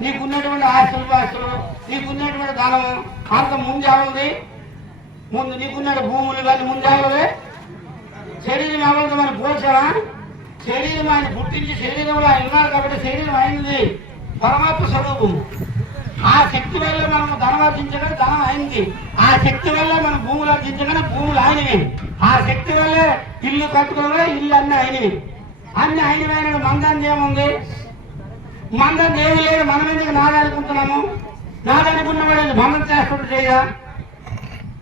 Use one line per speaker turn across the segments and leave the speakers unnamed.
నీకున్నటువంటి ఆస్తులు ఆస్తులు నీకున్నటువంటి ధనము అంత ముందు ముందు నీకున్న భూములు కానీ ముందే శరీరం ఎవరితో మనం పోల్చామా శరీరం ఆయన పుట్టించి శరీరంలో ఆయన ఉన్నారు కాబట్టి శరీరం అయింది పరమాత్మ స్వరూపము ఆ శక్తి వల్ల మనం ధనం ఆర్జించగానే ధనం అయింది ఆ శక్తి వల్ల మనం భూములు ఆర్జించగానే భూములు ఆయనవి ఆ శక్తి వల్ల ఇల్లు కట్టుకోవడం ఇల్లు అన్నీ అయినవి అన్ని ఆయనమైన మందాన్ని ఏముంది? మందాన్ని దేవి లేదు మనం ఎందుకు నాదనుకుంటున్నాము నాదనుకున్నవాడు భంగం చేస్తుడు చేయగా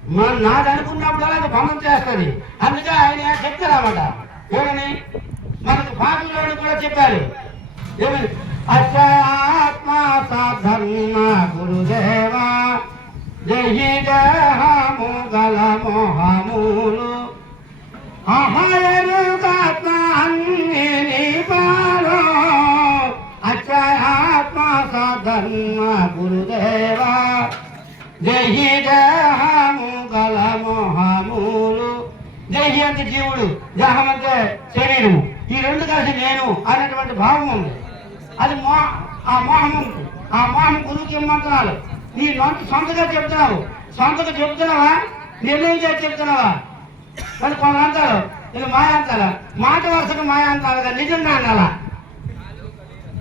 మనం నాదనుకున్నప్పుడు అది భంగం చేస్తుంది. అందుకే ఆయన చెప్తారన్నమాట ఏమని మనకు పాటలు కూడా చెప్పాలి ఏమని అచ్చాత్మ సాధర్మ గురుదేవా జయ సాధర్మ గురుదేవా. జయి దేహము గల మోహములు. దేహి అంటే జీవుడు దేహం అంటే శరీరము. ఈ రెండు కలిసి నేను అనేటువంటి భావం ఉంది. అది మో ఆ మోహం ఉంది. ఆ మోహం గురువుకి ఇమ్మంటున్నారు నీ నొంత సొంతగా చెప్తున్నావు. సొంతగా చెప్తున్నావా? నిర్ణయం చేసి చెప్తున్నావా? మరి కొంత అంటారు. ఇది మాయ అంటారా? మాట వరుసగా మాయ అంటారు కదా నిజంగా అనాలా?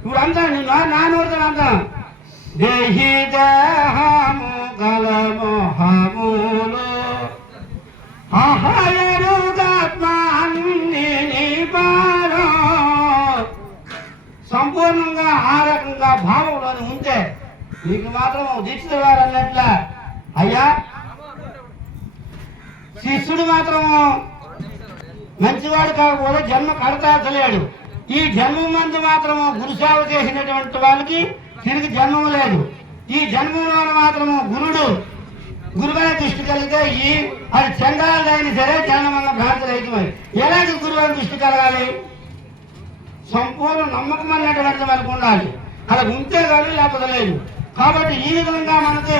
ఇప్పుడు అంతా నేను నా నోటితో దేహి దేహము గల మోహములు. అహయరుగాత్మ సంపూర్ణంగా ఆ రకంగా భావంలోని ఉంటే నీకు మాత్రం దీక్షిత వారు అన్నట్ల అయ్యా శిష్యుడు మాత్రము మంచివాడు కాకపోతే జన్మ కడతాచలేడు ఈ జన్మ మంది మాత్రము గురుసేవ చేసినటువంటి వాళ్ళకి తిరిగి జన్మం లేదు. ఈ జన్మంలో మాత్రము గురుడు గురువైన దృష్టి కలిగితే ఈ అది చెందాలని సరే జన్మన్న భ్రాంతి రహితమై ఎలాంటి గురువైన దృష్టి కలగాలి? సంపూర్ణ నమ్మకం అన్నటువంటి మనకు ఉండాలి. అలా ఉంటే కానీ లేకపోతే లేదు. కాబట్టి ఈ విధంగా మనకి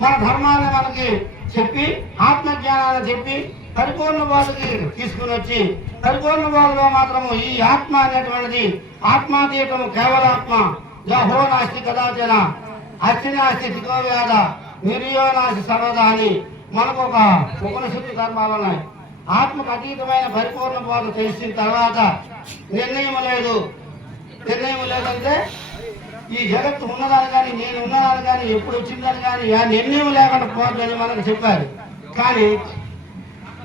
మన ధర్మాన్ని మనకి చెప్పి ఆత్మ ఆత్మజ్ఞానాన్ని చెప్పి పరిపూర్ణ బోధకి తీసుకుని వచ్చి పరిపూర్ణ బోధలో మాత్రము ఈ ఆత్మ అనేటువంటిది ఆత్మాతీతము కేవలాత్మ జహో నాస్తి కదాచన. అస్థి నాస్తి తికోవ్యాధ వ్యాధ. నిర్యో నాస్తి సర్వదా అని మనకు ఒక ఉపనిషత్తు ధర్మాలు ఉన్నాయి. ఆత్మకు అతీతమైన పరిపూర్ణ బోధ తెలిసిన తర్వాత నిర్ణయం లేదు. నిర్ణయం లేదంటే ఈ జగత్తు ఉన్నదాని కానీ నేను ఉన్నదాని కానీ ఎప్పుడు వచ్చిందని కానీ ఆ నిర్ణయం లేకుండా పోతుందని మనకు చెప్పారు. కానీ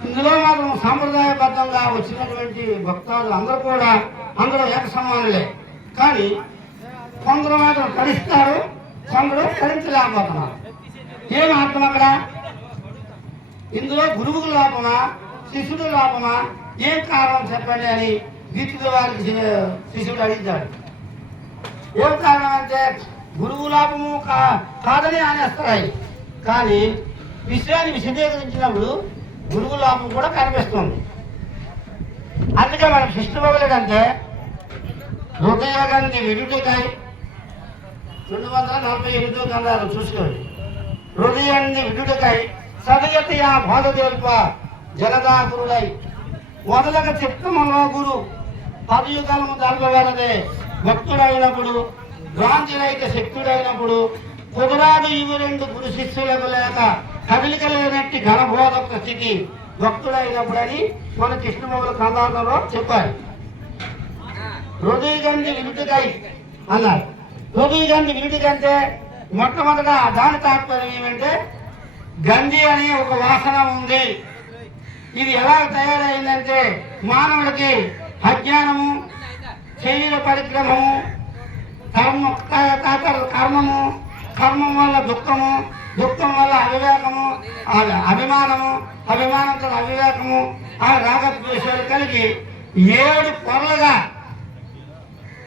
ఇందులో మాత్రం సాంప్రదాయబద్ధంగా వచ్చినటువంటి భక్తాదులు అందరూ కూడా అందరూ ఏక సమానులే కానీ కొందరు మాత్రం కరిస్తారు కొందరు కరించలేకపోతున్నారు ఏం అర్థం అక్కడ? ఇందులో గురువుకు లోపమా శిష్యుడు లోపమా ఏం కారణం చెప్పండి అని దీక్షిత వారికి శిష్యుడు అడిగాడు ఏం కారణం అంటే గురువు లోపము కా- కాదని అనేస్తాయి కానీ విషయాన్ని విశదీకరించినప్పుడు గురువు లోపం కూడా కనిపిస్తుంది. అందుకే మనం శిష్టు హృదయోగానికి హృదయగంధి రెండు వందల నలభై ఎనిమిదో గంధాలు చూసుకోండి. హృదయాన్ని విడుడకై సదయతి ఆ బోధ తెలుప జగదాగురుడై మొదలగా చిత్తములో గురు పదయుగలము జరగవలదే భక్తుడైనప్పుడు భ్రాంతుడైతే శక్తుడైనప్పుడు కుదరాదు ఇవి రెండు గురు శిష్యులకు లేక కదలిక లేనట్టి ఘనబోధక స్థితి భక్తుడైనప్పుడని మన కృష్ణమౌళ కందాలలో చెప్పారు. హృదయగంధి వినుటికై అన్నారు. హృదయగంధి వినుటికంటే మొట్టమొదట దాని తాత్పర్యం ఏమంటే గంధి అనే ఒక వాసన ఉంది. ఇది ఎలా తయారైందంటే మానవుడికి అజ్ఞానము శరీర పరిక్రమము కర్మ కర్మము కర్మం వల్ల దుఃఖము దుఃఖం వల్ల అవివేకము అభిమానము అభిమానంతో అవివేకము ఆ రాగద్వేషాలు కలిగి ఏడు పొరలుగా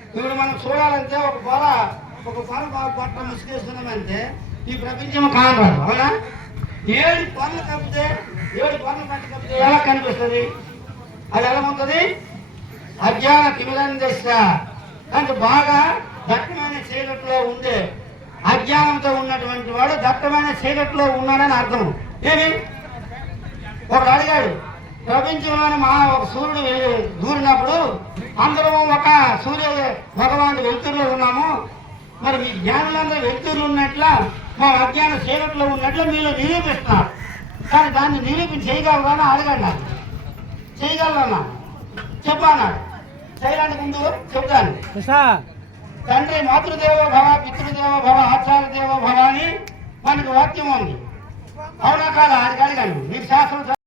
ఇప్పుడు మనం చూడాలంటే ఒక పొర ఒక పొర పట్ల ముసుకేస్తున్నామంటే ఈ ప్రపంచం కానరాదు అవునా? ఏడు పనులు కప్పితే ఏడు పనులు పట్టి కప్పితే ఎలా కనిపిస్తుంది? అది ఎలా ఉంటుంది? అజ్ఞాన తిమిరందశ అంటే బాగా దట్టమైన చీకట్లో ఉండే అజ్ఞానంతో ఉన్నటువంటి వాడు దట్టమైన చీకట్లో ఉన్నాడని అర్థం. ఏమి? ఒకడు అడిగాడు ప్రపంచంలోని మా ఒక సూర్యుడు దూరినప్పుడు అందరం ఒక సూర్య భగవాను వెలుతురులో ఉన్నాము. మరి మీ జ్ఞానులందరూ వెలుతురులు ఉన్నట్ల మా అజ్ఞాన సేవకులు ఉన్నట్లు మీరు నిరూపిస్తున్నారు. కానీ దాన్ని నిరూపణ చేయగలరా అని అడగండి చేయగలరా చెప్పన్నాడు చేయడానికి ముందు చెప్తాను తండ్రి మాతృదేవో భవ పితృదేవో భవ ఆచార్య దేవో భవ అని మనకు వాక్యం ఉంది. అవునా కాదా? అది అడగండి మీరు శాస్త్రం